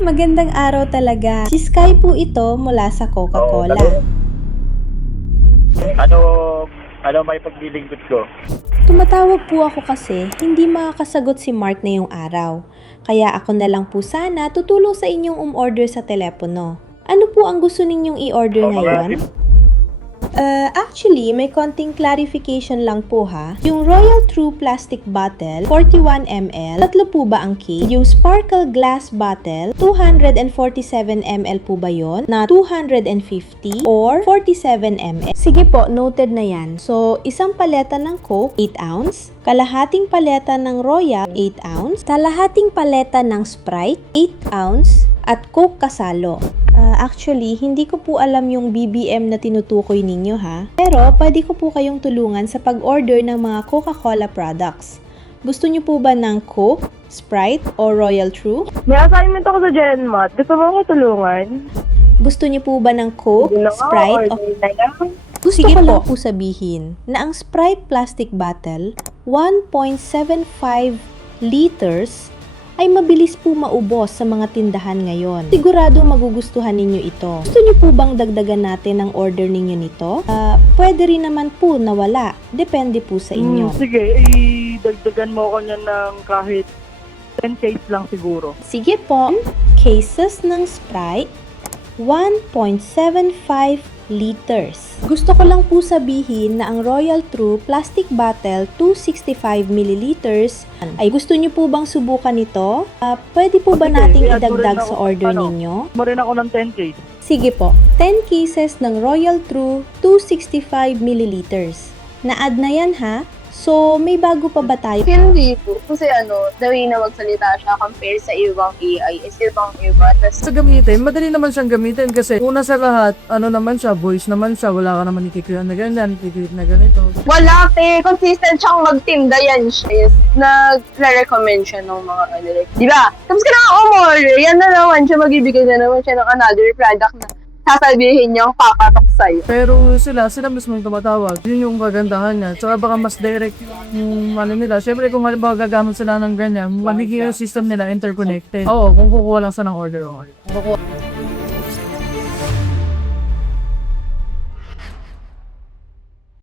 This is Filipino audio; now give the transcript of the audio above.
Magandang araw talaga. Si Sky po ito mula sa Coca-Cola. Ano, may paglilingkod ko? Tumatawag po ako kasi hindi makakasagot si Mark na yung araw. Kaya ako na lang po sana tutulong sa inyong umorder sa telepono. Ano po ang gusto ninyong i-order ngayon? Actually, may konting clarification lang po ha. Yung Royal True Plastic Bottle, 41 ml, tatlo po ba ang case? Yung Sparkle Glass Bottle, 247 ml po ba yon? Na 250 or 47 ml? Sige po, noted na yan. So, isang paleta ng Coke, 8 ounce. Kalahating paleta ng Royal, 8 ounce. Kalahating paleta ng Sprite, 8 ounce. At Coke kasalo. Actually, hindi ko po alam yung BBM na tinutukoy ninyo ha. Pero, pwede ko po kayong tulungan sa pag-order ng mga Coca-Cola products. Gusto nyo po ba ng Coke, Sprite, o Royal True? May assignment ako sa GenMat. Gusto mo ko tulungan? Gusto nyo po ba ng Coke, Sprite, o... Gusto ko lang po sabihin na ang Sprite plastic bottle, 1.75 liters, ay mabilis po maubos sa mga tindahan ngayon. Sigurado magugustuhan ninyo ito. Gusto niyo po bang dagdagan natin ang order ninyo nito? Pwede rin naman po na wala. Depende po sa inyo. Sige, dagdagan mo ko niyan ng kahit 10 case lang siguro. Sige po. Cases ng Sprite, 1.75 liters. Gusto ko lang po sabihin na ang Royal True Plastic Bottle 265 milliliters ay gusto niyo po bang subukan ito? Pwede po ba nating idagdag sa order ninyo? Marin ako ng 10 case. Sige po, 10 cases ng Royal True 265 milliliters. Na-add na yan ha? So, may bago pa ba tayo? Hindi po. Kasi the way na magsalita siya compare sa ibang AI is ibang-iba. Sa gamitin, madali naman siyang gamitin kasi una sa lahat, naman siya, voice naman siya, wala ka naman ikikreate na ganyan, ikikreate na ganito. Wala pe. Consistent siyang magtinda yan siya. Nagre-recommend siya ng mga like, di ba? Tapos ka na umorder, yan na naman siya, magbibigay na naman siya ng another product na sasabihin niyang papatok sa'yo. Pero sila mismo yung tumatawag. Yun yung kagandahan niya. Tsaka baka mas direct yung nila. Siyempre kung halimbawa gagamit sila ng ganyan, magiging yung system nila interconnected. Oo, kung kukuha lang sa ng order.